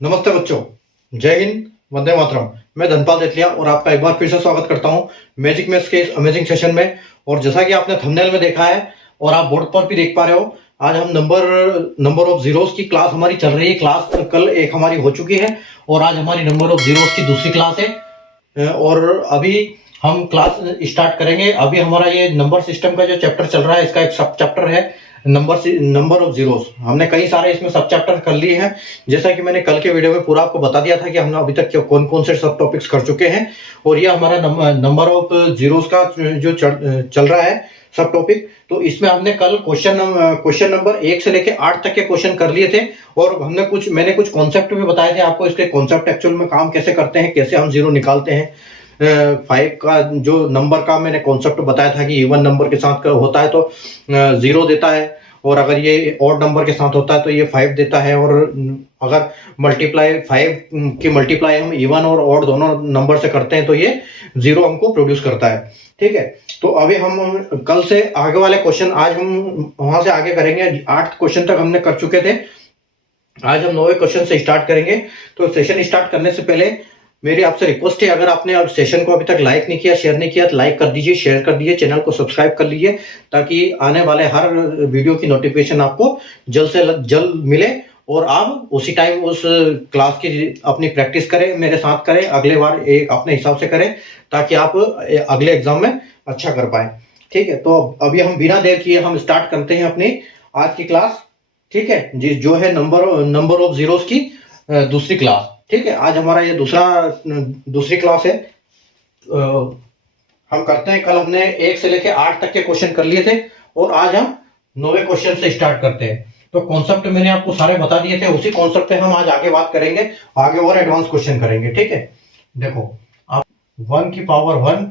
नमस्ते बच्चों, जय हिंद, वंदे मातरम। मैं धनपाल देथलिया और आपका एक बार फिर से स्वागत करता हूं मैजिक मैथ्स के इस अमेजिंग सेशन में। और जैसा कि आपने थंबनेल में देखा है और आप बोर्ड पर भी देख पा रहे हो, आज हम नंबर ऑफ जीरोस की क्लास हमारी चल रही है। क्लास कल एक हमारी हो चुकी है और आज हमारी नंबर ऑफ जीरोस की दूसरी क्लास है। और अभी हम क्लास स्टार्ट करेंगे। अभी हमारा ये नंबर सिस्टम का जो चैप्टर चल रहा है, इसका एक सब चैप्टर है नंबर ऑफ जीरोस। हमने कई सारे इसमें सब चैप्टर कर लिए हैं। जैसा कि मैंने कल के वीडियो में पूरा आपको बता दिया था कि हमने अभी तक कौन कौन से सब टॉपिक्स कर चुके हैं। और ये हमारा नंबर ऑफ जीरोस का जो चल रहा है सब टॉपिक। तो इसमें हमने कल क्वेश्चन नंबर 1 से लेके 8 तक के क्वेश्चन कर लिए थे। और मैंने कुछ कॉन्सेप्ट भी बताए थे आपको। इसके कॉन्सेप्ट एक्चुअल में काम कैसे करते हैं, कैसे हम जीरो निकालते हैं। 5 का जो नंबर का मैंने कॉन्सेप्ट बताया था कि इवन नंबर के साथ होता है तो 0 देता है, और अगर ये ऑड नंबर के साथ होता है तो ये 5 देता है। और अगर मल्टीप्लाई 5 की मल्टीप्लाई हम इवन और ऑड दोनों नंबर से करते हैं तो ये 0 हमको प्रोड्यूस करता है। ठीक है, तो अभी हम कल से आगे वाले क्वेश्चन आज हम वहां से आगे करेंगे। 8 क्वेश्चन तक हमने कर चुके थे, आज हम 9वें क्वेश्चन से स्टार्ट करेंगे। तो सेशन स्टार्ट करने से पहले मेरी आपसे रिक्वेस्ट है, अगर आपने अब सेशन को अभी तक लाइक नहीं किया, शेयर नहीं किया तो लाइक कर दीजिए, शेयर कर दीजिए, चैनल को सब्सक्राइब कर लीजिए, ताकि आने वाले हर वीडियो की नोटिफिकेशन आपको जल्द से जल्द मिले और आप उसी टाइम उस क्लास की अपनी प्रैक्टिस करें, मेरे साथ करें, अगले बार एक अपने हिसाब से करें, ताकि आप अगले एग्जाम में अच्छा कर पाए। ठीक है, तो अभी हम बिना देर किए हम स्टार्ट करते हैं अपनी आज की क्लास। ठीक है जी, जो है नंबर ऑफ जीरोस की दूसरी क्लास। ठीक है, आज हमारा ये दूसरी क्लास है। हम करते हैं, कल हमने 1 से लेके 8 तक के क्वेश्चन कर लिए थे और आज हम 9वें क्वेश्चन से स्टार्ट करते हैं। तो कॉन्सेप्ट मैंने आपको सारे बता दिए थे, उसी कॉन्सेप्ट पे हम आज आगे बात करेंगे, आगे और एडवांस क्वेश्चन करेंगे। ठीक है, देखो आप 1 की पावर 1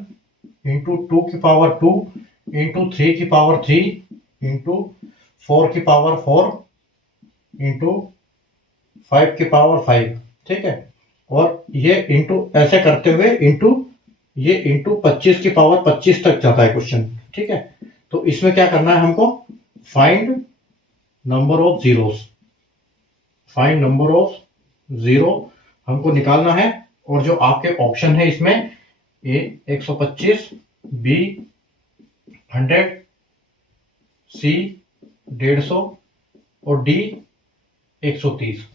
इंटू 2 की पावर 2 इंटू 3 की पावर 3 इंटू 4 की पावर 4 इंटू 5 की पावर 5। ठीक है, और ये इंटू ऐसे करते हुए इंटू 25 की पावर 25 तक जाता है क्वेश्चन। ठीक है, तो इसमें क्या करना है हमको, find number of zeros. Find number of zero हमको निकालना है। और जो आपके ऑप्शन है इसमें ए 125, बी 100, सी 150 और डी 130।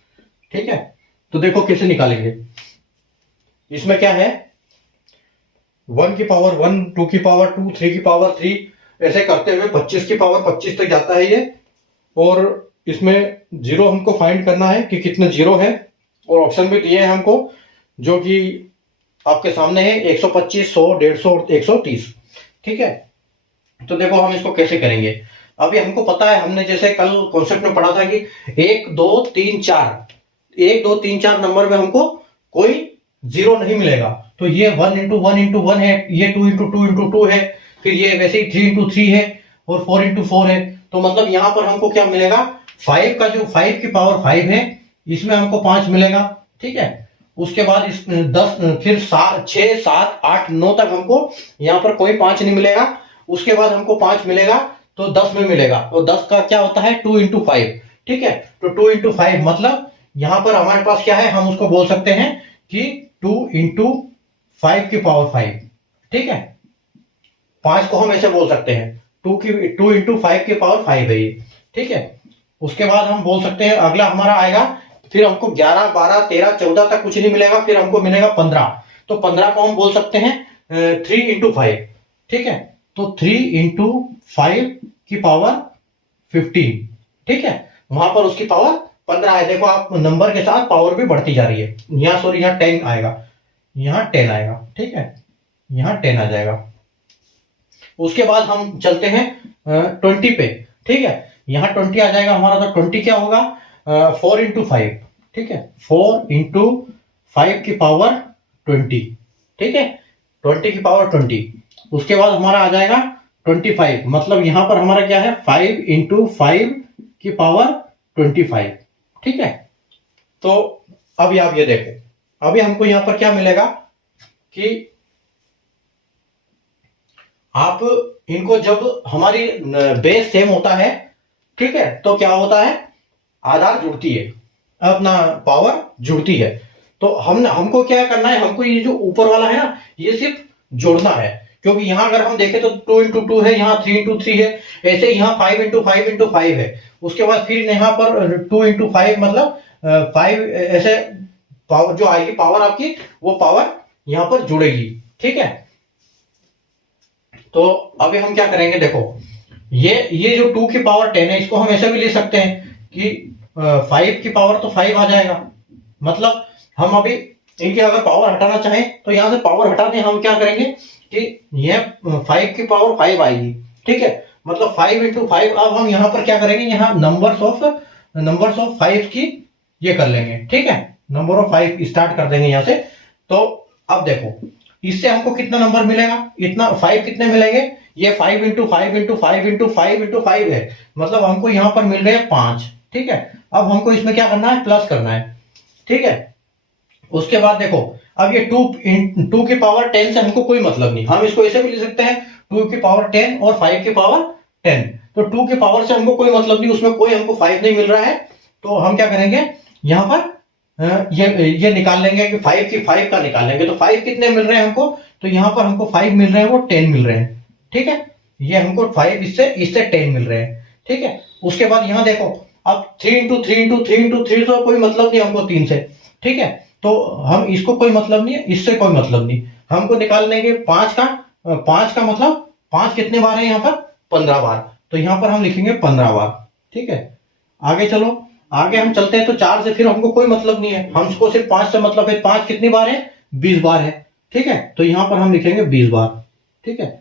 ठीक है, तो देखो कैसे निकालेंगे। इसमें क्या है, 1 की पावर 1, 2 की पावर 2, 3 की पावर 3, ऐसे करते हुए 25 की पावर 25 तक जाता है ये। और इसमें जीरो हमको फाइंड करना है कि कितने जीरो है, और ऑप्शन भी दिए हैं हमको जो कि आपके सामने है 125, 100, 150 और 130। ठीक है, तो देखो हम इसको कैसे करेंगे। अभी हमको पता है, हमने जैसे कल कॉन्सेप्ट में पढ़ा था कि 1 2 3 4 नंबर में हमको कोई जीरो नहीं मिलेगा। तो ये 1 इंटू 1 इंटू 1 है, ये 2 इंटू 2 इंटू 2 है, फिर ये वैसे ही 3 इंटू 3 है और 4 इंटू 4 है। तो मतलब यहां पर हमको क्या मिलेगा, 5 का जो 5 की पावर 5 है इसमें हमको 5 मिलेगा। ठीक है, उसके बाद इस 10 फिर 6 7 8 9 तक हमको यहाँ पर कोई 5 नहीं मिलेगा। उसके बाद हमको 5 मिलेगा तो 10 में मिलेगा। तो 10 का क्या होता है, 2 इंटू 5। ठीक है, तो 2 इंटू 5 मतलब यहां पर हमारे पास क्या है, हम उसको बोल सकते हैं कि 2 इंटू 5 की पावर 5। ठीक है, 5 को हम ऐसे बोल सकते हैं, 2 इंटू 5 की पावर 5 है ये। ठीक है, उसके बाद हम बोल सकते हैं अगला हमारा आएगा, फिर हमको 11 12 13 14 तक कुछ नहीं मिलेगा, फिर हमको मिलेगा 15। तो 15 को हम बोल सकते हैं 3 इंटू 5। ठीक है, तो 3 इंटू 5 की पावर 15। ठीक है, वहां पर उसकी पावर 15 है। देखो आप नंबर के साथ पावर भी बढ़ती जा रही है। यहाँ 10 आएगा, यहाँ 10 आएगा। ठीक है, यहाँ 10 आ जाएगा। उसके बाद हम चलते हैं 20 पे। ठीक है, यहाँ 20 आ जाएगा हमारा। तो 20 क्या होगा, 4 इंटू 5। ठीक है, 4 इंटू 5 की पावर 20। ठीक है, 20 की पावर 20। उसके बाद हमारा आ जाएगा 25। मतलब यहां पर हमारा क्या है, 5 इंटू 5 की पावर 25। ठीक है, तो अभी आप ये देखो, अभी हमको यहां पर क्या मिलेगा कि आप इनको जब हमारी बेस सेम होता है, ठीक है, तो क्या होता है, आधार जुड़ती है। अपना पावर जुड़ती है। तो हमको क्या करना है, हमको ये जो ऊपर वाला है ना, ये सिर्फ जोड़ना है, क्योंकि यहां अगर हम देखें तो 2 into 2 है, यहाँ 3 into 3 है, ऐसे यहाँ 5 into 5 है। उसके बाद फिर यहाँ पर 2 into 5 मतलब 5 ऐसे पावर जो आएगी, पावर आपकी वो पावर यहां पर जुड़ेगी। ठीक है, तो अभी हम क्या करेंगे, देखो ये जो 2 की पावर 10 है, इसको हम ऐसे भी ले सकते हैं कि 5 की पावर तो 5 आ जाएगा। मतलब हम अभी इनकी अगर पावर हटाना चाहें तो यहां से पावर हटा दें, हम क्या करेंगे कि ये 5 की पावर 5 आएगी। ठीक है, मतलब 5 into 5। अब हम यहाँ पर क्या करेंगे, यहाँ नंबर्स ऑफ 5 की ये कर लेंगे। ठीक है, नंबर ऑफ 5 स्टार्ट कर देंगे यहाँ से। तो अब देखो इससे हमको कितना नंबर मिलेगा, इतना 5 कितने मिलेंगे, ये 5 into 5 into 5 into 5 into 5 है, मतलब हमको यहाँ पर मिल रहे हैं 5। ठीक है, अब हमको इसमें क्या करना है, प्लस करना है। ठीक है, उसके बाद देखो अब ये 2 की पावर 10 से हमको कोई मतलब नहीं, हम इसको ऐसे भी ले सकते हैं 2 की पावर 10 और 5 की पावर 10। तो 2 की पावर से हमको कोई मतलब नहीं, उसमें कोई हमको 5 नहीं मिल रहा है। तो हम क्या करेंगे, यहाँ पर ये निकाल लेंगे कि 5 का निकाल लेंगे। तो 5 कितने मिल रहे हैं हमको, तो यहाँ पर हमको 5 मिल रहे हैं, वो 10 मिल रहे हैं। ठीक है, ये हमको 5 इससे 10 मिल रहे हैं। ठीक है, उसके बाद यहाँ देखो अब 3 into 3 into 3 into 3 तो कोई मतलब नहीं हमको 3 से। ठीक है, तो हम इसको कोई मतलब नहीं है, इससे कोई मतलब नहीं, हमको निकाल लेंगे 5 का मतलब 5 कितने बार है यहाँ पर, 15 बार। तो यहाँ पर हम लिखेंगे 15 बार। ठीक है, आगे चलो, आगे हम चलते हैं। तो 4 से फिर हमको कोई मतलब नहीं है, हमको सिर्फ 5 से मतलब है। 5 कितनी बार है, 20 बार है। ठीक है, तो यहाँ पर हम लिखेंगे 20 बार। ठीक है,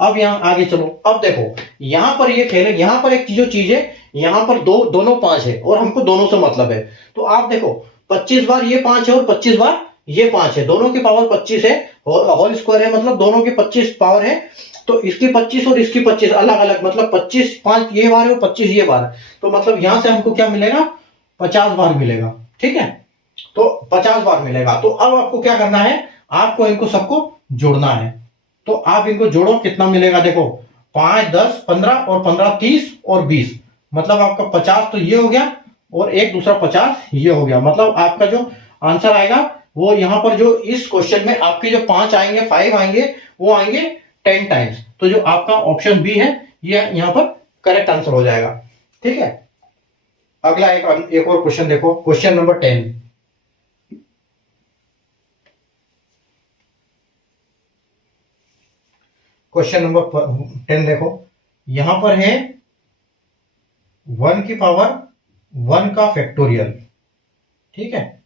अब यहाँ आगे चलो। अब देखो यहाँ पर ये खेल है, यहाँ पर एक जो चीज है, यहाँ पर दोनों 5 है और हमको दोनों से मतलब है। तो आप देखो 25 बार ये 5 है और 25 बार ये 5 है, दोनों की पावर 25 है, होल स्क्वायर है, मतलब दोनों की 25 पावर है। तो इसकी 25 और इसकी 25 अलग अलग, मतलब 25 5 ये बार है और 25 ये बार। तो मतलब यहां से हमको क्या मिलेगा, 50 बार मिलेगा। ठीक है, तो 50 बार मिलेगा। तो अब आपको क्या करना है, आपको इनको सबको जोड़ना है। तो आप इनको जोड़ो, कितना मिलेगा, देखो 5 10 15 और 15 30 और 20, मतलब आपका 50 तो ये हो गया और एक दूसरा 50 ये हो गया। मतलब आपका जो आंसर आएगा वो यहाँ पर जो इस क्वेश्चन में आपके जो 5 आएंगे, 5 आएंगे, वो आएंगे 10 टाइम्स। तो जो आपका ऑप्शन बी है ये यहाँ पर करेक्ट आंसर हो जाएगा। ठीक है, अगला एक और क्वेश्चन देखो, क्वेश्चन नंबर 10। क्वेश्चन नंबर 10 देखो, यहां पर है 1 की पावर 1 का फैक्टोरियल। ठीक है,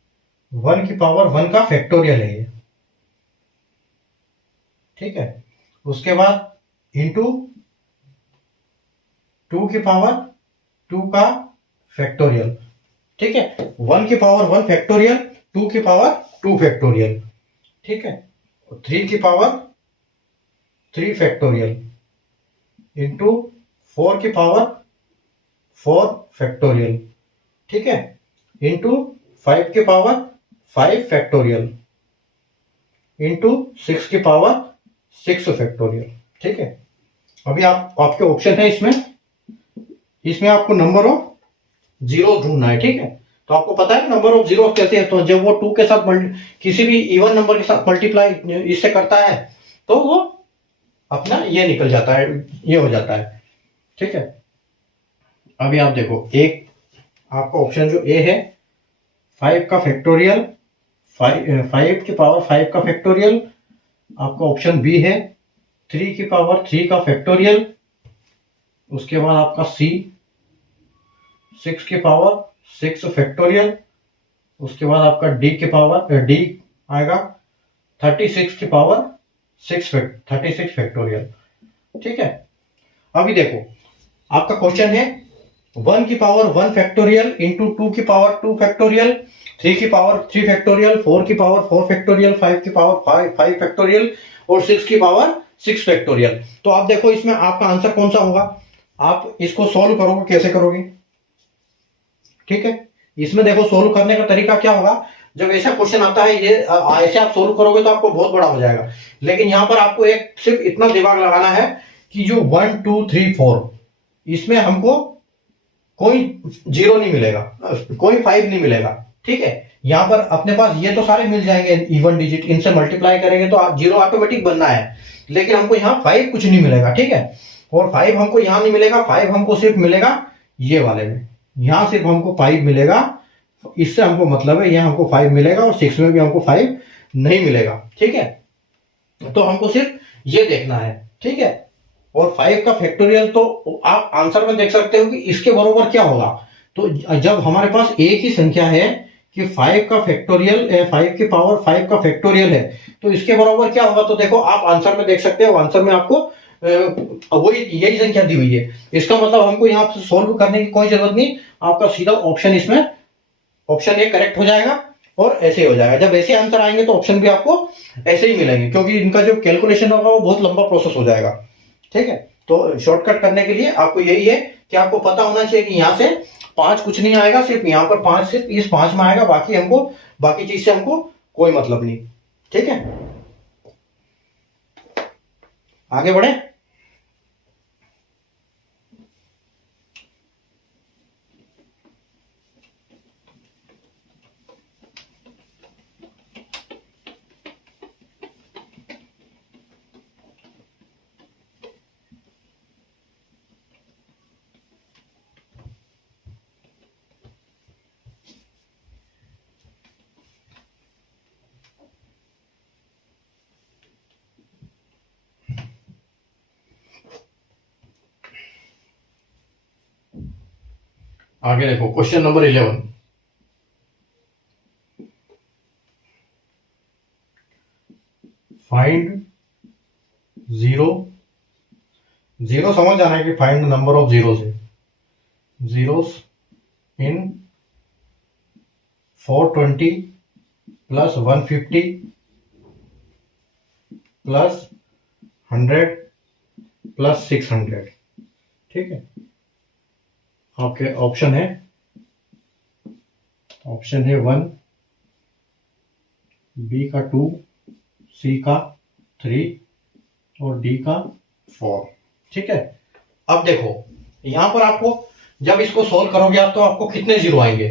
1 की पावर 1 का फैक्टोरियल है ये। ठीक है, उसके बाद इंटू 2 की पावर 2 का फैक्टोरियल। ठीक है, 1 की पावर 1 फैक्टोरियल, 2 की पावर 2 फैक्टोरियल। ठीक है, 3 की पावर 3 फैक्टोरियल इंटू 4 की पावर 4 फैक्टोरियल। ठीक है, इंटू 5 की पावर 5 फैक्टोरियल इंटू 6 की पावर 6 फैक्टोरियल। ठीक है, अभी आपके ऑप्शन है इसमें आपको नंबर ऑफ जीरो ढूंढना है। ठीक है, तो आपको पता है नंबर ऑफ जीरो कैसे है, तो जब वो 2 के साथ किसी भी इवन नंबर के साथ मल्टीप्लाई इससे करता है तो वो अपना ये निकल जाता है, ये हो जाता है। ठीक है, अभी आप देखो, एक आपका ऑप्शन जो ए है 5 का फैक्टोरियल, 5 की पावर 5 का फैक्टोरियल। आपका ऑप्शन बी है 3 की पावर 3 का फैक्टोरियल। उसके बाद आपका सी 6 की पावर 6 फैक्टोरियल। उसके बाद आपका डी की पावर डी आएगा 36 की पावर 36 फैक्टोरियल। ठीक है, अभी देखो आपका क्वेश्चन है 1 की पावर 1 फैक्टोरियल इंटू 2 की पावर 2 फैक्टोरियल, 3 की पावर 3 फैक्टोरियल, 4 की पावर 4 फैक्टोरियल, 5 की पावर 5 फैक्टोरियल और 6 की पावर 6 फैक्टोरियल। तो आप देखो इसमें आपका आंसर कौन सा होगा, आप इसको सॉल्व करोगे, कैसे करोगे। ठीक है, इसमें देखो सोल्व करने का तरीका क्या होगा, जब ऐसा क्वेश्चन आता है ये ऐसे आप सोल्व करोगे तो आपको बहुत बड़ा हो जाएगा। लेकिन यहां पर आपको एक सिर्फ इतना दिमाग लगाना है कि जो 1 2 3 4 इसमें हमको कोई जीरो नहीं मिलेगा, कोई 5 नहीं मिलेगा। ठीक है। यहाँ पर अपने पास ये तो सारे मिल जाएंगे इवन डिजिट, इनसे मल्टीप्लाई करेंगे तो जीरो ऑटोमेटिक बनना है, लेकिन हमको यहाँ 5 कुछ नहीं मिलेगा, ठीक है। और 5 हमको यहाँ नहीं मिलेगा, 5 हमको सिर्फ मिलेगा ये वाले में, यहाँ सिर्फ हमको 5 मिलेगा, इससे हमको मतलब है यहाँ हमको 5 मिलेगा, और 6 में भी हमको 5 नहीं मिलेगा, ठीक है। तो हमको सिर्फ ये देखना है, ठीक है। और 5 का फैक्टोरियल तो आप आंसर में देख सकते हो कि इसके बराबर क्या होगा। तो जब हमारे पास एक ही संख्या है कि 5 का फैक्टोरियल, 5 की पावर 5 का फैक्टोरियल है, तो इसके बराबर क्या होगा। तो देखो आप आंसर में देख सकते हो, आंसर में आपको वही यही संख्या दी हुई है। इसका मतलब हमको यहाँ से सोल्व करने की कोई जरूरत नहीं, आपका सीधा ऑप्शन, इसमें ऑप्शन ए करेक्ट हो जाएगा और ऐसे हो जाएगा। जब ऐसे आंसर आएंगे तो ऑप्शन भी आपको ऐसे ही मिलेंगे, क्योंकि इनका जो कैलकुलेशन होगा वो बहुत लंबा प्रोसेस हो जाएगा, ठीक है। तो शॉर्टकट करने के लिए आपको यही है कि आपको पता होना चाहिए कि यहाँ से 5 कुछ नहीं आएगा, सिर्फ यहाँ पर 5 सिर्फ इस 5 में आएगा, बाकी चीज से हमको कोई मतलब नहीं, ठीक है। आगे बढ़े। आगे देखो question number 11। Find zero, zero समझ आना है कि find the number of zeros है, zeros in 420 plus 150 plus 100 plus 600, ठीक है। आपके ऑप्शन है 1, बी का 2, सी का 3 और डी का 4, ठीक है। अब देखो यहां पर आपको जब इसको सोल्व करोगे आप, तो आपको कितने जीरो आएंगे।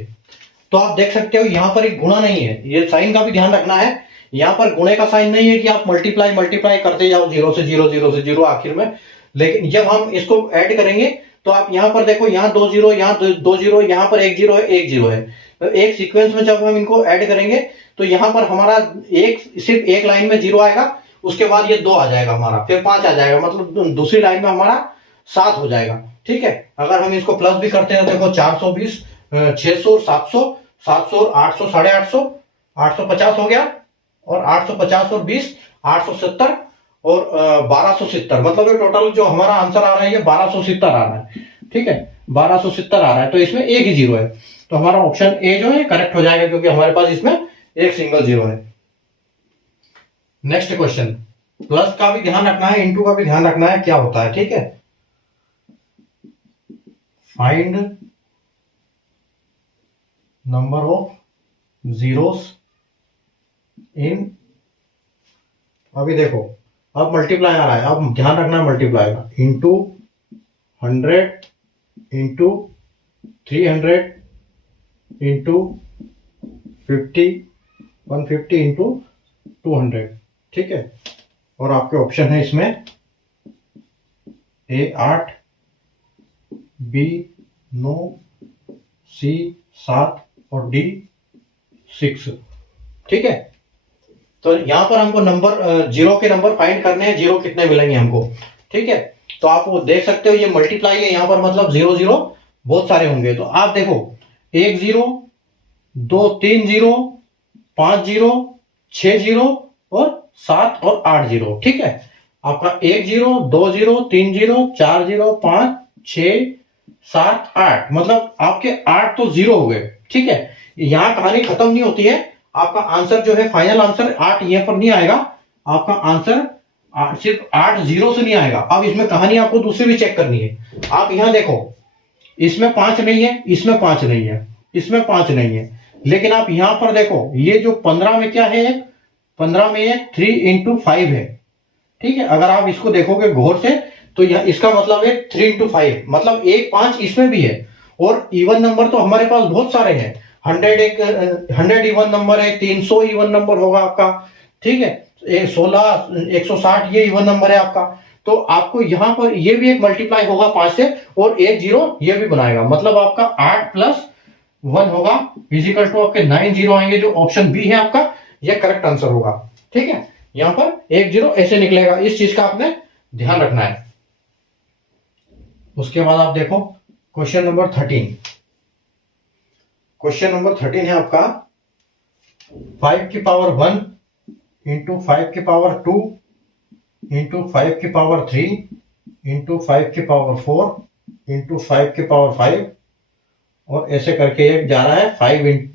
तो आप देख सकते हो यहां पर एक गुणा नहीं है, ये साइन का भी ध्यान रखना है। यहां पर गुणे का साइन नहीं है कि आप मल्टीप्लाई करते जाओ, जीरो से जीरो आखिर में। लेकिन जब हम इसको ऐड करेंगे तो आप यहां पर देखो, यहाँ 2 जीरो, यहाँ 2 जीरो, यहाँ पर 1 जीरो है, 1 जीरो है। तो एक सीक्वेंस में जब हम इनको ऐड करेंगे तो यहाँ पर हमारा सिर्फ एक लाइन में 0 आएगा, उसके बाद ये 2 आ जाएगा हमारा, फिर 5 आ जाएगा, मतलब दूसरी लाइन में हमारा 7 हो जाएगा, ठीक है। अगर हम इसको प्लस भी करते हैं, देखो 420, 600, 700, 700 और 800, 850, 850 हो गया, और 850 और 20, 870 और 1270, मतलब ये टोटल जो हमारा आंसर आ रहा है ये 1270 आ रहा है, ठीक है। 1270 आ रहा है, तो इसमें एक ही जीरो है, तो हमारा ऑप्शन ए जो है करेक्ट हो जाएगा, क्योंकि हमारे पास इसमें एक सिंगल जीरो है। नेक्स्ट क्वेश्चन, प्लस का भी ध्यान रखना है, इनटू का भी ध्यान रखना है, क्या होता है, ठीक है। फाइंड नंबर ऑफ जीरोस इन, अभी देखो अब मल्टीप्लाई आ रहा है, अब ध्यान रखना है मल्टीप्लाई का, इंटू 100 इंटू 300 इंटू 50, 150 इंटू 200, ठीक है। और आपके ऑप्शन है इसमें ए 8, बी 9, सी 7 और डी 6, ठीक है। तो यहां पर हमको नंबर जीरो के नंबर फाइंड करने हैं, जीरो कितने मिलेंगे हमको, ठीक है। तो आप वो देख सकते हो ये मल्टीप्लाई है यहाँ पर, मतलब 0 0 बहुत सारे होंगे। तो आप देखो 1 0, 2 3 0, 5 0, 6 0 और 7 और 8 0, ठीक है। आपका 1 0, 2 0, 3 0, 4 0, 5 6 7 8, मतलब आपके 8 तो 0 हो गए, ठीक है। यहाँ कहानी खत्म नहीं होती है, आपका आंसर जो है फाइनल आंसर 8 यहाँ पर नहीं आएगा, आपका आंसर सिर्फ 8 जीरो से नहीं आएगा। अब इसमें कहानी आपको दूसरी भी चेक करनी है। आप यहाँ देखो इसमें 5 नहीं है, इसमें 5 नहीं है, इसमें 5 नहीं है, लेकिन आप यहां पर देखो ये जो 15 में क्या है, 15 में 3 इंटू 5 है, ठीक है। अगर आप इसको देखोगे गौर से तो यह इसका मतलब है 3 इंटू 5, मतलब एक 5 इसमें भी है। और इवन नंबर तो हमारे पास बहुत सारे हैं, 100 एक 100 इवन नंबर है, 300 इवन नंबर होगा आपका, ठीक है, 16 160 ये इवन नंबर है आपका। तो आपको यहाँ पर ये भी एक मल्टीप्लाई होगा 5 से, और एक जीरो ये भी बनाएगा, मतलब आपका 8 प्लस 1 होगा इजिकल टू आपके 9 जीरो आएंगे, जो ऑप्शन बी है आपका ये करेक्ट आंसर होगा। ठीक है, यहां पर एक जीरो ऐसे निकलेगा, इस चीज का आपने ध्यान रखना है। उसके बाद आप देखो क्वेश्चन नंबर 13। क्वेश्चन नंबर 13 है आपका 5 की पावर 1 इंटू 5 की पावर 2 इंटू 5 की पावर 3 इंटू 5 की पावर 4 इंटू 5 की पावर 5, और ऐसे करके एक जा रहा है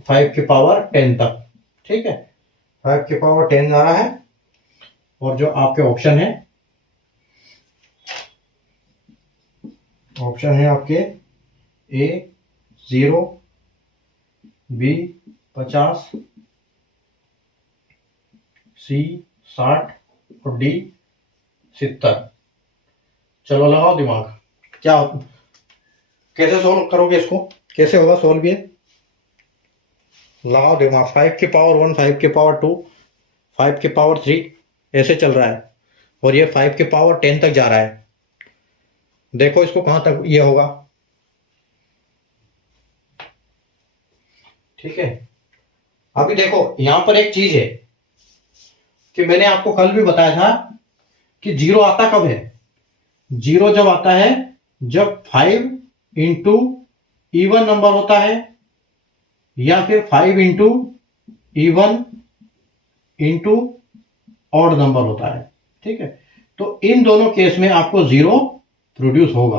5 की पावर 10 तक। ठीक है, 5 की पावर 10 जा रहा है, और जो आपके ऑप्शन है, ऑप्शन है आपके ए 0, बी 50, सी 60 और डी 70। चलो लगाओ दिमाग, क्या कैसे सोल्व करोगे इसको, कैसे होगा सोल्व ये, लगाओ दिमाग। 5 की पावर 1, 5 की पावर 2, 5 की पावर 3 ऐसे चल रहा है, और ये 5 की पावर 10 तक जा रहा है। देखो इसको कहां तक ये होगा। ठीक है, अभी देखो यहां पर एक चीज है कि मैंने आपको कल भी बताया था कि जीरो आता कब है। जीरो जब आता है जब 5 इंटू इवन नंबर होता है, या फिर 5 into even into odd number होता है। ठीक है, तो इन दोनों केस में आपको जीरो प्रोड्यूस होगा।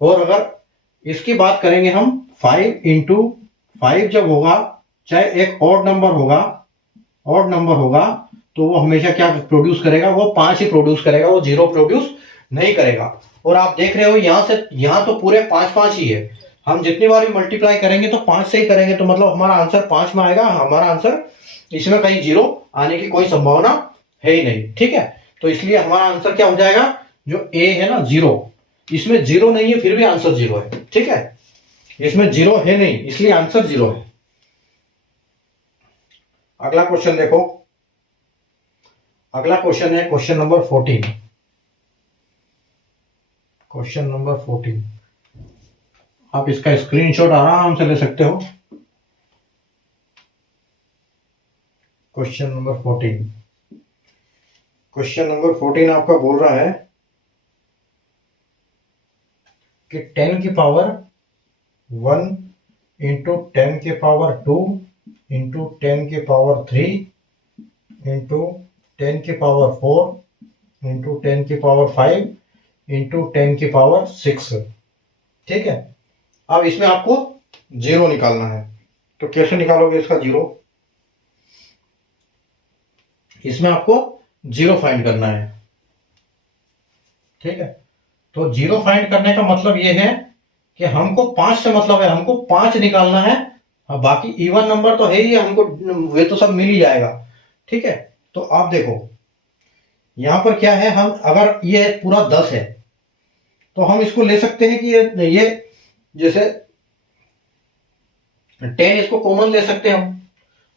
और अगर इसकी बात करेंगे हम 5 इंटू 5 जब होगा, चाहे एक ऑड नंबर होगा, तो वो हमेशा क्या प्रोड्यूस करेगा, वो 5 ही प्रोड्यूस करेगा, वो जीरो प्रोड्यूस नहीं करेगा। और आप देख रहे हो यहां से यहां तो पूरे 5 ही है, हम जितनी बार भी मल्टीप्लाई करेंगे तो 5 से ही करेंगे, तो मतलब हमारा आंसर 5 में आएगा। हमारा आंसर इसमें कहीं जीरो आने की कोई संभावना है ही नहीं। ठीक है, तो इसलिए हमारा आंसर क्या हो जाएगा, जो ए है ना जीरो, इसमें जीरो नहीं है फिर भी आंसर जीरो है। ठीक है, इसमें जीरो है नहीं इसलिए आंसर जीरो है। अगला क्वेश्चन देखो, अगला क्वेश्चन है क्वेश्चन नंबर 14। क्वेश्चन नंबर 14 आप इसका स्क्रीनशॉट आराम से ले सकते हो। क्वेश्चन नंबर 14, क्वेश्चन नंबर 14 आपका बोल रहा है कि 10 की पावर 1 इंटू 10 की पावर 2 इंटू 10 की पावर 3 इंटू 10 की पावर 4 इंटू 10 की पावर 5 इंटू 10 की पावर 6। ठीक है, अब इसमें आपको जीरो निकालना है, तो कैसे निकालोगे इसका जीरो, इसमें आपको जीरो फाइंड करना है। ठीक है, तो जीरो फाइंड करने का मतलब यह है कि हमको 5 से मतलब है, हमको 5 निकालना है। बाकी इवन नंबर तो है ही, हमको वे तो सब मिल ही जाएगा। ठीक है, तो आप देखो यहां पर क्या है, हम अगर ये पूरा 10 है तो हम इसको ले सकते हैं कि ये जैसे 10 इसको कॉमन ले सकते हैं हम,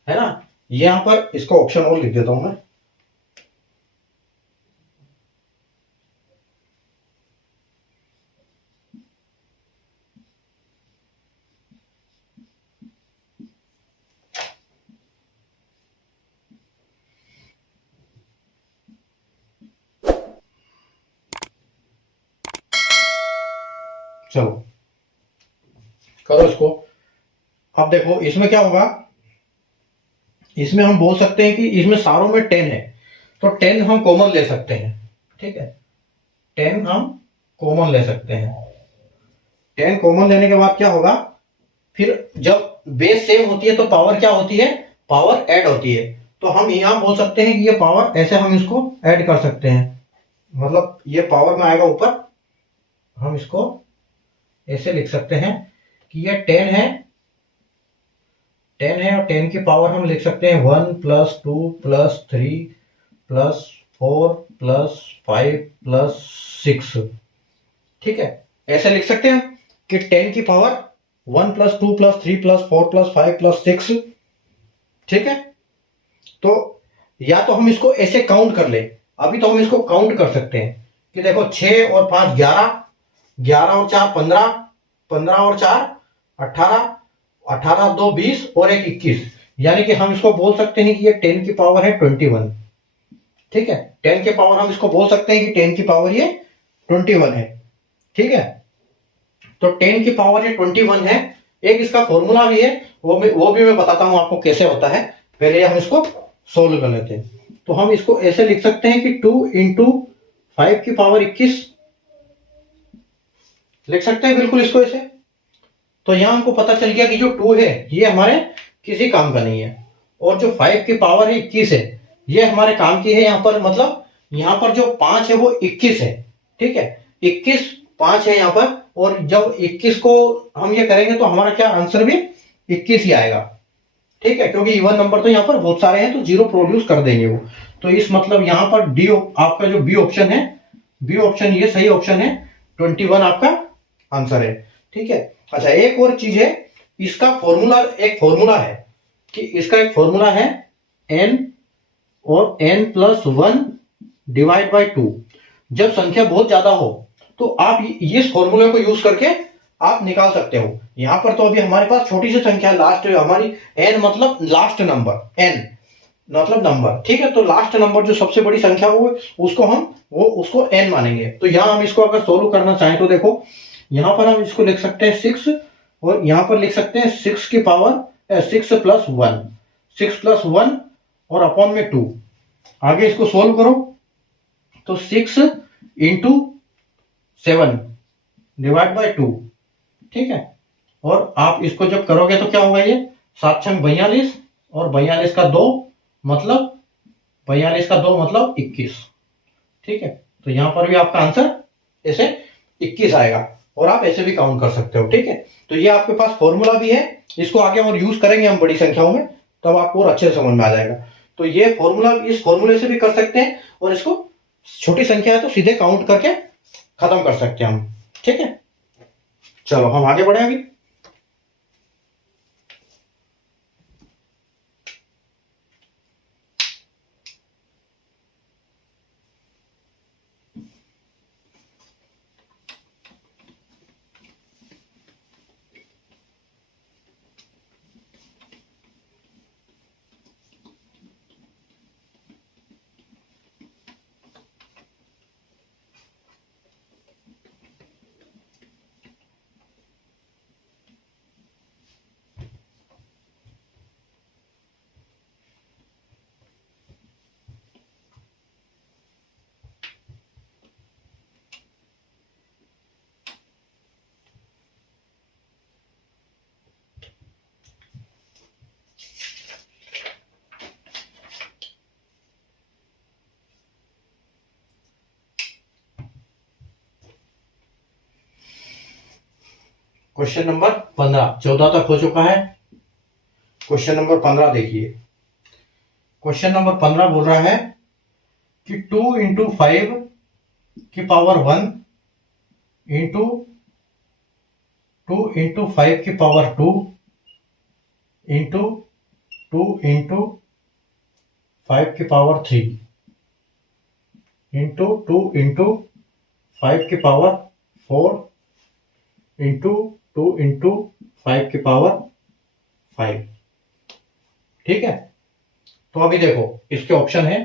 है ना। यहां पर इसको ऑप्शन और लिख देता हूं मैं, चलो करो इसको। अब देखो इसमें क्या होगा, इसमें हम बोल सकते हैं कि इसमें सारों में 10 है, तो 10 हम कॉमन ले सकते हैं। ठीक है, 10 हम कॉमन ले सकते हैं। 10 कॉमन लेने के बाद क्या होगा, फिर जब बेस सेम होती है तो पावर क्या होती है, पावर ऐड होती है। तो हम यहां बोल सकते हैं कि ये पावर ऐसे हम इसको ऐड कर सकते हैं, मतलब ये पावर में आएगा ऊपर, हम इसको ऐसे लिख सकते हैं कि ये 10 है, 10 है, और 10 की पावर हम लिख सकते हैं 1 plus 2 plus 3 plus 4 plus 5 plus 6। ठीक है, ऐसे लिख सकते हैं कि 10 की power 1 plus 2 plus 3 plus 4 plus 5 plus 6। ठीक है, तो या तो हम इसको ऐसे काउंट कर ले, अभी तो हम इसको काउंट कर सकते हैं कि देखो 6 और 5 11, 11 और 4 15, 15 और 4 18, 18 2 20 और एक 21, यानी कि हम इसको बोल सकते हैं कि ये 10 की पावर है 21। ठीक है, 10 की पावर हम इसको बोल सकते हैं कि 10 की पावर ये 21 है। ठीक है, तो 10 की पावर ये 21 है। एक इसका फॉर्मूला भी है, वो भी मैं बताता हूं आपको कैसे होता है। पहले हम इसको सोल्व कर लेते हैं। तो हम इसको ऐसे लिख सकते हैं कि 2 इंटू 5 की पावर 21 लिख सकते हैं, बिल्कुल इसको ऐसे। तो यहां हमको पता चल गया कि जो 2 है ये हमारे किसी काम का नहीं है, और जो 5 की पावर है 21 है ये हमारे काम की है। यहां पर मतलब यहां पर जो 5 है वो 21 है। ठीक है, 21 5 है यहां पर, और जब 21 को हम ये करेंगे तो हमारा क्या आंसर भी 21 ही आएगा। ठीक है, क्योंकि इवन नंबर तो यहाँ पर बहुत सारे हैं तो जीरो प्रोड्यूस कर देंगे वो। तो इस मतलब यहाँ पर डी आपका जो बी ऑप्शन है, बी ऑप्शन ये सही ऑप्शन है, 21 आपका आंसर है। ठीक है, अच्छा एक और चीज है, इसका फॉर्मूला, एक फॉर्मूला है कि इसका एक फॉर्मूला है n और n प्लस 1 डिवाइड बाई 2। जब संख्या बहुत ज्यादा हो तो आप इस फॉर्मूले को यूज करके आप निकाल सकते हो। यहां पर तो अभी हमारे पास छोटी सी संख्या लास्ट हमारी n मतलब लास्ट नंबर, n मतलब नंबर। ठीक है, तो लास्ट नंबर जो सबसे बड़ी संख्या हो उसको हम उसको n मानेंगे। तो यहां हम इसको अगर सोल्व करना चाहें तो देखो यहां पर हम इसको लिख सकते हैं 6, और यहां पर लिख सकते हैं 6 की पावर 6 प्लस 1, 6 प्लस 1 और अपॉन में 2। आगे इसको सोल्व करो तो 6 इंटू 7 डिवाइड बाई 2। ठीक है, और आप इसको जब करोगे तो क्या होगा, ये 7 छंग 42, और 42 का 2 मतलब 42 का 2 मतलब 21। ठीक है, तो यहां पर भी आपका आंसर ऐसे 21 आएगा, और आप ऐसे भी काउंट कर सकते हो। ठीक है, तो ये आपके पास फॉर्मूला भी है, इसको आगे और यूज करेंगे हम बड़ी संख्याओं में, तब आपको और अच्छे से समझ में आ जाएगा। तो ये फॉर्मूला, इस फॉर्मूले से भी कर सकते हैं, और इसको छोटी संख्या है तो सीधे काउंट करके खत्म कर सकते हैं हम। ठीक है, चलो हम आगे बढ़े अभी। क्वेश्चन नंबर 15, 14 तक हो चुका है। क्वेश्चन नंबर 15 देखिए। क्वेश्चन नंबर 15 बोल रहा है कि 2 इंटू 5 की पावर 1 इंटू 2 इंटू 5 की पावर 2 इंटू 2 इंटू 5 की पावर 3 इंटू 2 इंटू 5 की पावर 4 इंटू 2 इंटू 5 की पावर 5। ठीक है, तो अभी देखो इसके ऑप्शन है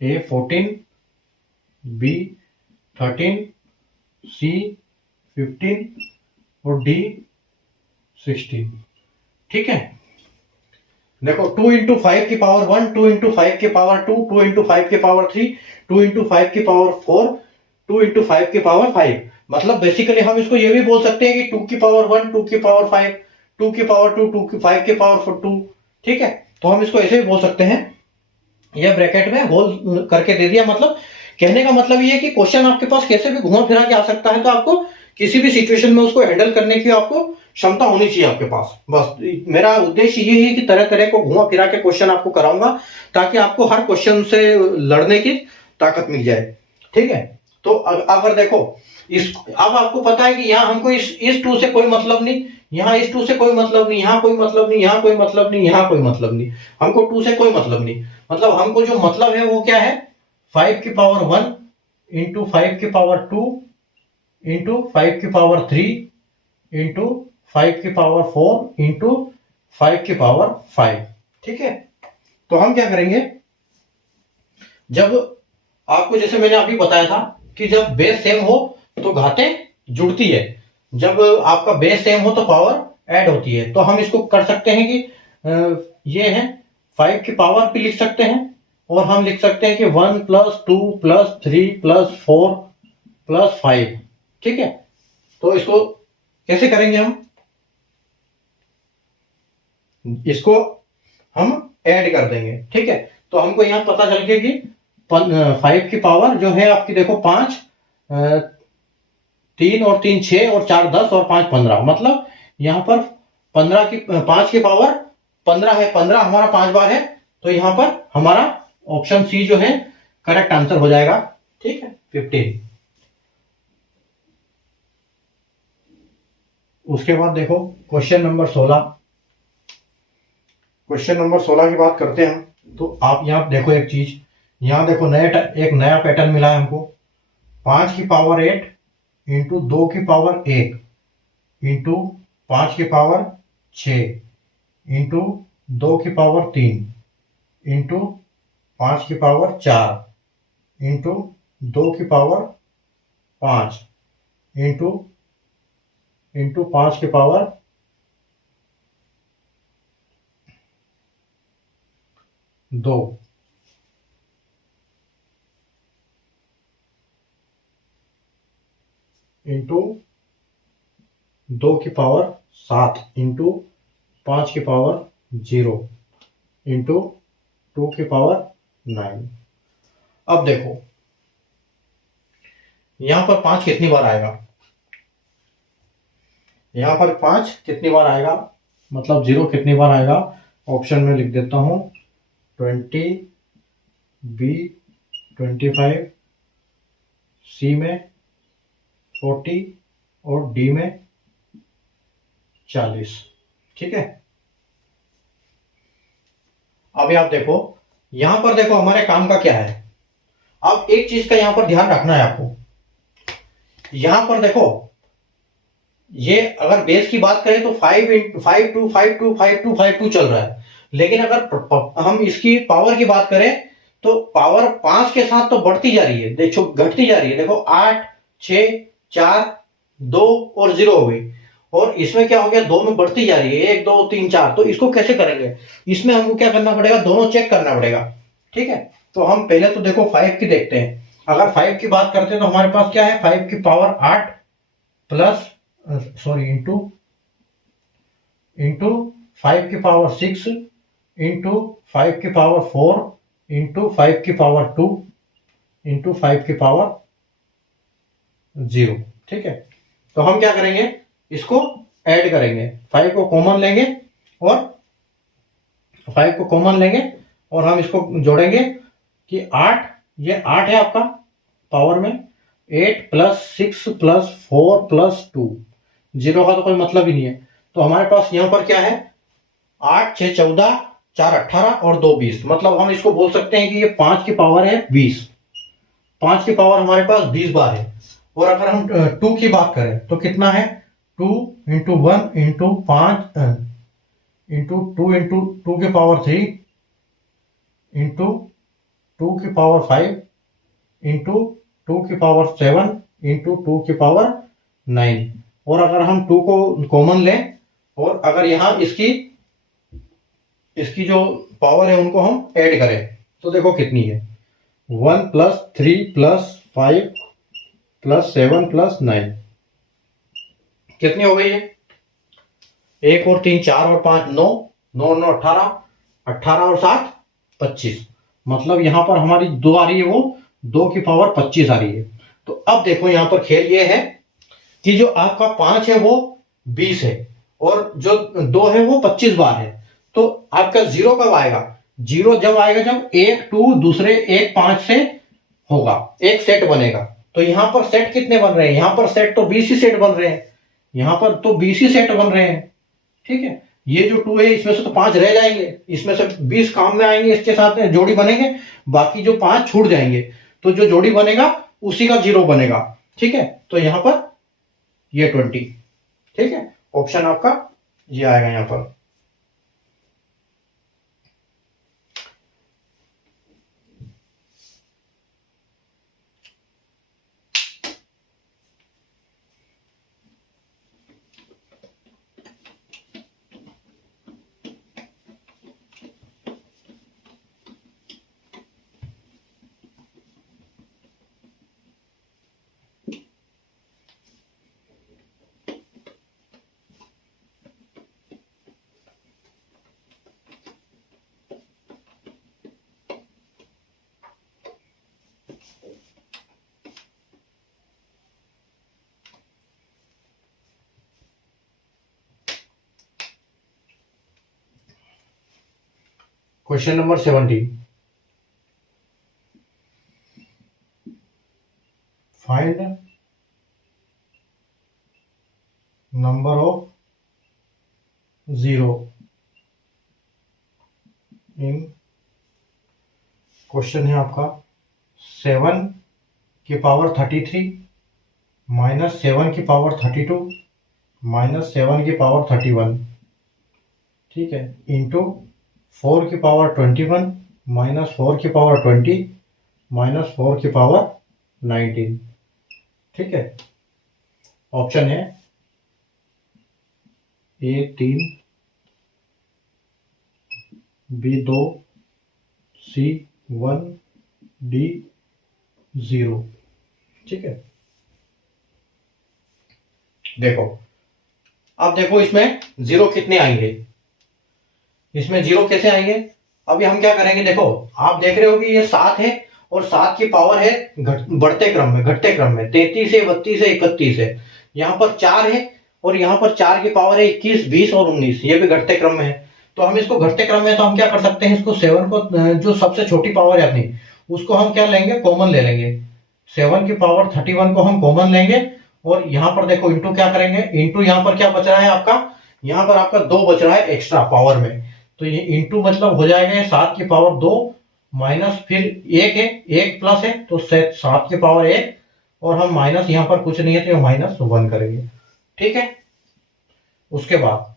A 14, B 13, C 15 और D 16। ठीक है, देखो 2 इंटू 5 की पावर 1, 2 इंटू 5 की पावर 2, 2 इंटू 5 की पावर 3, 2 इंटू 5 की पावर 4, 2 इंटू 5 की पावर 5। मतलब बेसिकली हम इसको ये भी बोल सकते हैं कि 2 की पावर 1, 2 की पावर 5, 2 की पावर 2, 2 की 5 की पावर 2। ठीक है, तो हम इसको ऐसे भी बोल सकते हैं। यह ब्रैकेट में होल करके दे दिया। मतलब कहने का मतलब ये है कि क्वेश्चन आपके पास कैसे भी घुमा फिरा के आ सकता है, तो आपको किसी भी सिचुएशन में उसको हैंडल करने की आपको क्षमता होनी चाहिए आपके पास। बस मेरा उद्देश्य ये है कि तरह तरह को घुमा फिरा के क्वेश्चन आपको कराऊंगा, ताकि आपको हर क्वेश्चन से लड़ने की ताकत मिल जाए। ठीक है, तो अगर देखो इस अब आपको पता है कि यहाँ हमको इस टू से कोई मतलब नहीं, यहाँ इस टू से कोई मतलब नहीं, यहाँ कोई मतलब नहीं, यहाँ कोई मतलब नहीं, यहाँ कोई मतलब नहीं, हमको टू से कोई मतलब नहीं। मतलब हमको जो मतलब है वो क्या है, 5 की पावर 1 इंटू 5 की पावर 2 इंटू 5 की पावर 3 इंटू 5 की पावर 4 इंटू 5 की पावर 5। ठीक है, तो हम क्या करेंगे, जब आपको जैसे मैंने अभी बताया था कि जब बेस सेम हो तो घातें जुड़ती है, जब आपका बेस सेम हो तो पावर ऐड होती है। तो हम इसको कर सकते हैं कि ये है 5 की पावर भी लिख सकते हैं, और हम लिख सकते हैं कि 1 + 2 + 3 + 4 + 5। ठीक है, तो इसको कैसे करेंगे हम, इसको हम ऐड कर देंगे। ठीक है, तो हमको यहां पता चल गया कि 5 की पावर जो है आपकी देखो 5, 3 और 3 6 और 4 10 और 5 15, मतलब यहां पर 5 की पावर 15 है, 15 हमारा 5 बार है, तो यहां पर हमारा ऑप्शन सी जो है करेक्ट आंसर हो जाएगा। ठीक है, 15। उसके बाद देखो क्वेश्चन नंबर 16। क्वेश्चन नंबर 16 की बात करते हैं। तो आप यहाँ देखो एक चीज, यहाँ देखो एक नया पैटर्न मिला है हमको, 5 की पावर 8 इंटू 2 की पावर 1 इंटू 5 की पावर 6 इंटू 2 की पावर 3 इंटू 5 की पावर 4 इंटू 2 की पावर 5 इंटू 5 की पावर 2 इंटू 2 की पावर 7 इंटू 5 की पावर 0 इंटू 2 की पावर 9। अब देखो यहां पर 5 कितनी बार आएगा, यहां पर 5 कितनी बार आएगा, मतलब 0 कितनी बार आएगा। ऑप्शन में लिख देता हूं 20, बी 25, सी में 40 और डी में 40। ठीक है, अभी आप देखो यहां पर देखो हमारे काम का क्या है। अब एक चीज का यहां पर ध्यान रखना है आपको, यहां पर देखो ये अगर बेस की बात करें तो 5 चल रहा है, लेकिन अगर हम इसकी पावर की बात करें तो पावर 5 के साथ तो बढ़ती जा रही है, देखो घटती जा रही है। देखो 8 6 4 2 और 0 हो गई, और इसमें क्या हो गया, 2 में बढ़ती जा रही है, 1 2 3 4। तो इसको कैसे करेंगे, इसमें हमको क्या करना पड़ेगा, दोनों चेक करना पड़ेगा। ठीक है, तो हम पहले तो देखो 5 की देखते हैं। अगर 5 की बात करते हैं तो हमारे पास क्या है, 5 की पावर 8 प्लस इंटू 5 की पावर 6 इंटू 5 की पावर 4 इंटू 5 की पावर 2 इंटू 5 की पावर 0। ठीक है, तो हम क्या करेंगे, इसको ऐड करेंगे, 5 को कॉमन लेंगे और 5 को कॉमन लेंगे और हम इसको जोड़ेंगे कि 8, ये 8 है आपका पावर में, 8 + 6 + 4 + 2, 0 का तो कोई मतलब ही नहीं है। तो हमारे पास यहां पर क्या है, 8 6 14 4 18 और 2 20, मतलब हम इसको बोल सकते हैं कि ये 5 की पावर है 20, 5 की पावर हमारे पास 20 बार है। और अगर हम 2 की बात करें तो कितना है, 2 इंटू 1 इंटू 5 इंटू 2 इंटू 2 की पावर 3 इंटू 2 की पावर 5 इंटू 2 की पावर 7 इंटू 2 की पावर 9। और अगर हम 2 को कॉमन लें और अगर यहां इसकी जो पावर है उनको हम ऐड करें तो देखो कितनी है, 1 + 3 + 5 + 7 + 9, कितनी हो गई है, 1 और 3 4 और 5 9, 9 9 18, 18 और 7 25, मतलब यहां पर हमारी 2 आ रही है, वो 2 की पावर 25 आ रही है। तो अब देखो यहां पर खेल ये है कि जो आपका 5 है वो 20 है और जो 2 है वो 25 बार है। तो आपका 0 कब आएगा, 0 जब आएगा जब 1 2 दूसरे 1 5 से होगा, एक सेट बनेगा। तो यहां पर सेट कितने बन रहे हैं, यहां पर सेट तो 20 ही सेट बन रहे हैं, यहां पर तो 20 ही सेट बन रहे हैं। ठीक है, ये जो 2 है इसमें से तो 5 रह जाएंगे, इसमें से 20 काम में आएंगे, इसके साथ में जोड़ी बनेंगे, बाकी जो 5 छूट जाएंगे, तो जो जोड़ी बनेगा उसी का 0 बनेगा। ठीक है, तो यहां पर ये 20। ठीक है, ऑप्शन आपका ये आएगा यहां पर। Question number 17, find number of zero in, question है आपका 7 की पावर 33 माइनस 7 की पावर 32 माइनस 7 की पावर 31। ठीक है, इंटू 4 की पावर 21 माइनस 4 की पावर 20 माइनस 4 की पावर 19। ठीक है, ऑप्शन है A3, B2, C1, D0। ठीक है, देखो अब देखो इसमें जीरो कितने आएंगे, इसमें जीरो कैसे आएंगे। अभी हम क्या करेंगे, देखो आप देख रहे हो कि ये 7 है और 7 की पावर है बढ़ते क्रम में, घटते क्रम में 33 है, 32 है, 31 है। यहाँ पर 4 है और यहाँ पर 4 की पावर है 21, 20 और 19, ये भी घटते क्रम में है। तो हम इसको घटते क्रम में, तो हम क्या कर सकते हैं, इसको 7 को जो सबसे छोटी पावर है अपनी, उसको हम क्या लेंगे, कॉमन ले लेंगे। 7 की पावर 31 को हम कॉमन लेंगे और यहाँ पर देखो इंटू क्या करेंगे, इंटू यहाँ पर क्या बच रहा है आपका, यहाँ पर आपका 2 बच रहा है एक्स्ट्रा पावर में, तो ये इंटू मतलब हो जाएगा 7 की पावर 2 माइनस फिर 1 है, 1 प्लस है तो 7 की पावर 1 और हम माइनस यहाँ पर कुछ नहीं है तो माइनस 1 करेंगे। ठीक है, उसके बाद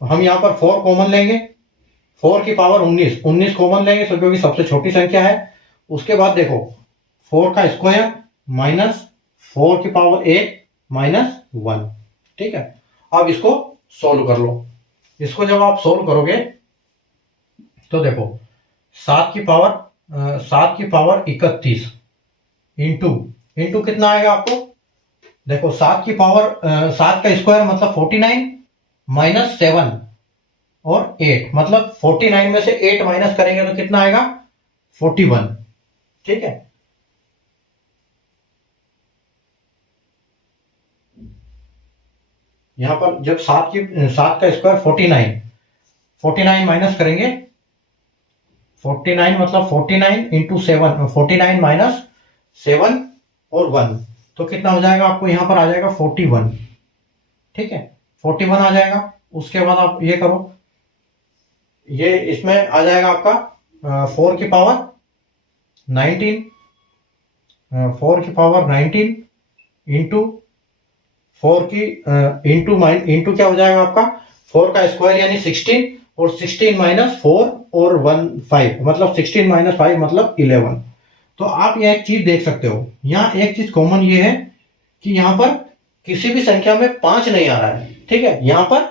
हम यहाँ पर 4 कॉमन लेंगे, 4 की पावर 19, 19 कॉमन लेंगे तो क्योंकि सबसे छोटी संख्या है। उसके बाद देखो 4 का स्क्वायर माइनस 4 की पावर 1 माइनस 1। ठीक है, अब इसको सोल्व कर लो। इसको जब आप सोल्व करोगे तो देखो 7 की पावर 31 इंटू इंटू कितना आएगा आपको, देखो 7 की पावर 7 का स्क्वायर मतलब 49 माइनस 7 और 8 मतलब 49 में से 8 माइनस करेंगे तो कितना आएगा 41। ठीक है, यहां पर जब 7 का स्क्वायर 49 माइनस करेंगे, 49 मतलब 49 इंटू 7, 49 माइनस 7 और 1 तो कितना हो जाएगा आपको, यहां पर आ जाएगा 41। ठीक है, 41 आ जाएगा। उसके बाद आप ये करो, ये इसमें आ जाएगा आपका 4 की पावर 19, 4 की पावर 19 इंटू 4 की इंटू क्या हो जाएगा आपका 4 का स्क्वायर यानी 16 और 16 माइनस 4 और 1 5 मतलब 16 माइनस 5 मतलब 11। तो आप ये एक चीज देख सकते हो, यहाँ एक चीज कॉमन ये है कि यहाँ पर किसी भी संख्या में 5 नहीं आ रहा है। ठीक है, यहाँ पर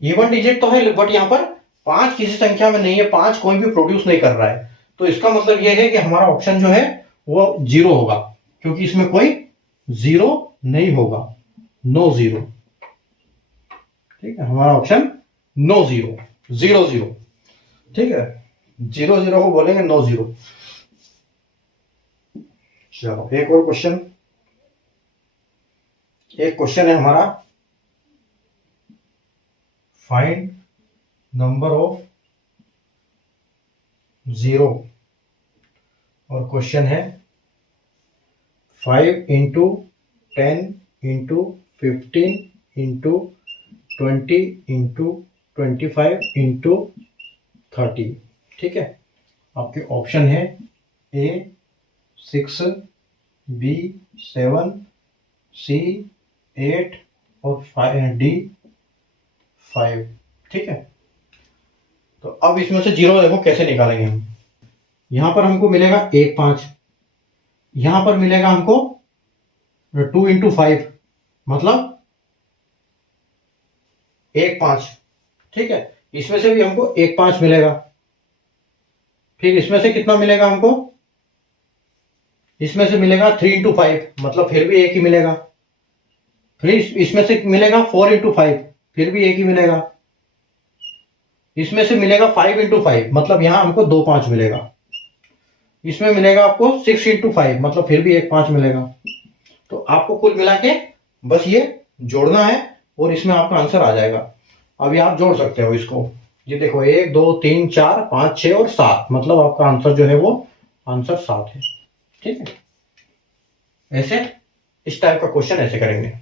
इवन डिजिट तो है बट यहाँ पर 5 किसी संख्या में नहीं है, 5 कोई भी प्रोड्यूस नहीं कर रहा है। तो इसका मतलब यह है कि हमारा ऑप्शन जो है वो 0 होगा, क्योंकि इसमें कोई 0 नहीं होगा, नो 0। ठीक है, हमारा ऑप्शन नो 0, 0 0। ठीक है, 0 0 को बोलेंगे नो 0। चलो एक और क्वेश्चन, एक क्वेश्चन है हमारा फाइंड नंबर ऑफ 0 और क्वेश्चन है 5 into 10 into 15 into 20 into 25 into 30। ठीक है, आपके ऑप्शन है ए 6, बी 7, सी 8 और डी 5। ठीक है, तो अब इसमें से जीरो देखो कैसे निकालेंगे हम। यहां पर हमको मिलेगा 1 5, यहां पर मिलेगा हमको 2 इंटू 5 मतलब 1 5। ठीक है, इसमें से भी हमको 1 5 मिलेगा। फिर इसमें से कितना मिलेगा हमको, इसमें से मिलेगा 3 इंटू 5 मतलब फिर भी एक ही मिलेगा। फिर इसमें से मिलेगा 4 इंटू 5 फिर भी एक ही मिलेगा। इसमें से मिलेगा 5 इंटू 5 मतलब यहां हमको 2 5 मिलेगा। इसमें मिलेगा आपको 6 इंटू 5 मतलब फिर भी 1 5 मिलेगा। तो आपको कुल मिला के बस ये जोड़ना है और इसमें आपका आंसर आ जाएगा। अभी आप जोड़ सकते हो इसको, ये देखो 1 2 3 4 5 6 और 7 मतलब आपका आंसर जो है वो आंसर 7 है। ठीक है, ऐसे इस टाइप का क्वेश्चन ऐसे करेंगे।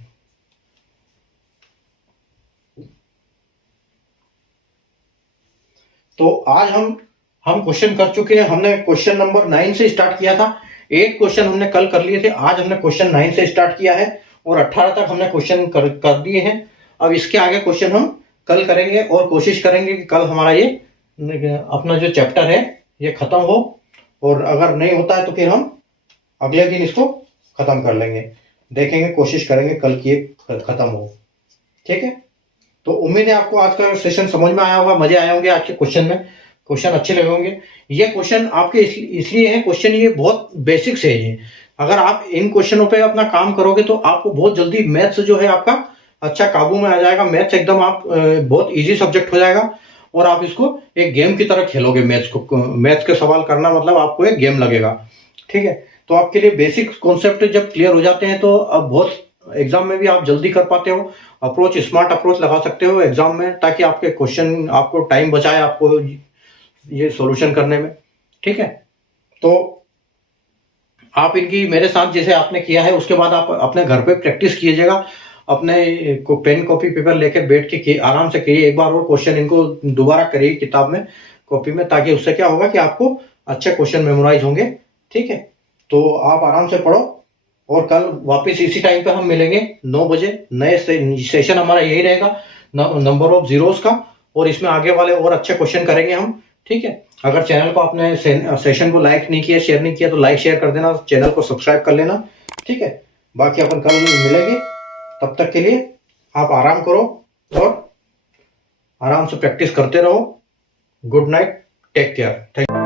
तो आज हम क्वेश्चन कर चुके हैं। हमने क्वेश्चन नंबर 9 से स्टार्ट किया था। 8 क्वेश्चन हमने कल कर लिए थे, आज हमने क्वेश्चन 9 से स्टार्ट किया है और 18 तक हमने क्वेश्चन कर दिए हैं। अब इसके आगे क्वेश्चन हम कल करेंगे और कोशिश करेंगे कि कल हमारा ये अपना जो चैप्टर है ये खत्म हो, और अगर नहीं होता है तो फिर हम अगले दिन इसको खत्म कर लेंगे। देखेंगे, कोशिश करेंगे कल की खत्म हो। ठीक है, तो उम्मीद है आपको आज का सेशन समझ में आया होगा, मजे आए होंगे आज के क्वेश्चन में, क्वेश्चन अच्छे लगे होंगे। ये क्वेश्चन आपके इसलिए है, क्वेश्चन ये बहुत बेसिक्स है ये। अगर आप इन क्वेश्चनों पे अपना काम करोगे तो आपको बहुत जल्दी मैथ्स जो है आपका अच्छा काबू में आ जाएगा। मैथ्स एकदम आप बहुत इजी सब्जेक्ट हो जाएगा और आप इसको एक गेम की तरह खेलोगे। मैथ्स के सवाल करना मतलब आपको एक गेम लगेगा। ठीक है, तो आपके लिए बेसिक कॉन्सेप्ट जब क्लियर हो जाते हैं तो अब बहुत एग्जाम में भी आप जल्दी कर पाते हो। अप्रोच, स्मार्ट अप्रोच लगा सकते हो एग्जाम में, ताकि आपके क्वेश्चन आपको टाइम बचाए आपको ये सॉल्यूशन करने में। ठीक है, तो आप इनकी मेरे साथ जैसे आपने किया है उसके बाद आप अपने घर पे प्रैक्टिस कीजिएगा। अपने को पेन कॉपी पेपर लेकर बैठ के आराम से करिए। एक बार और क्वेश्चन इनको दोबारा करिए किताब में, कॉपी में, ताकि उससे क्या होगा कि आपको अच्छे क्वेश्चन मेमोराइज होंगे। ठीक है, तो आप आराम से पढ़ो और कल वापस इसी टाइम पे हम मिलेंगे 9 बजे। नए सेशन हमारा यही रहेगा, नंबर ऑफ जीरोस का, और इसमें आगे वाले और अच्छे क्वेश्चन करेंगे हम। ठीक है, अगर चैनल को आपने सेशन को लाइक नहीं किया, शेयर नहीं किया तो लाइक शेयर कर देना, चैनल को सब्सक्राइब कर लेना। ठीक है, बाकी अपन कल मिलेंगे, तब तक के लिए आप आराम करो और आराम से प्रैक्टिस करते रहो। Good night, take care, thank you.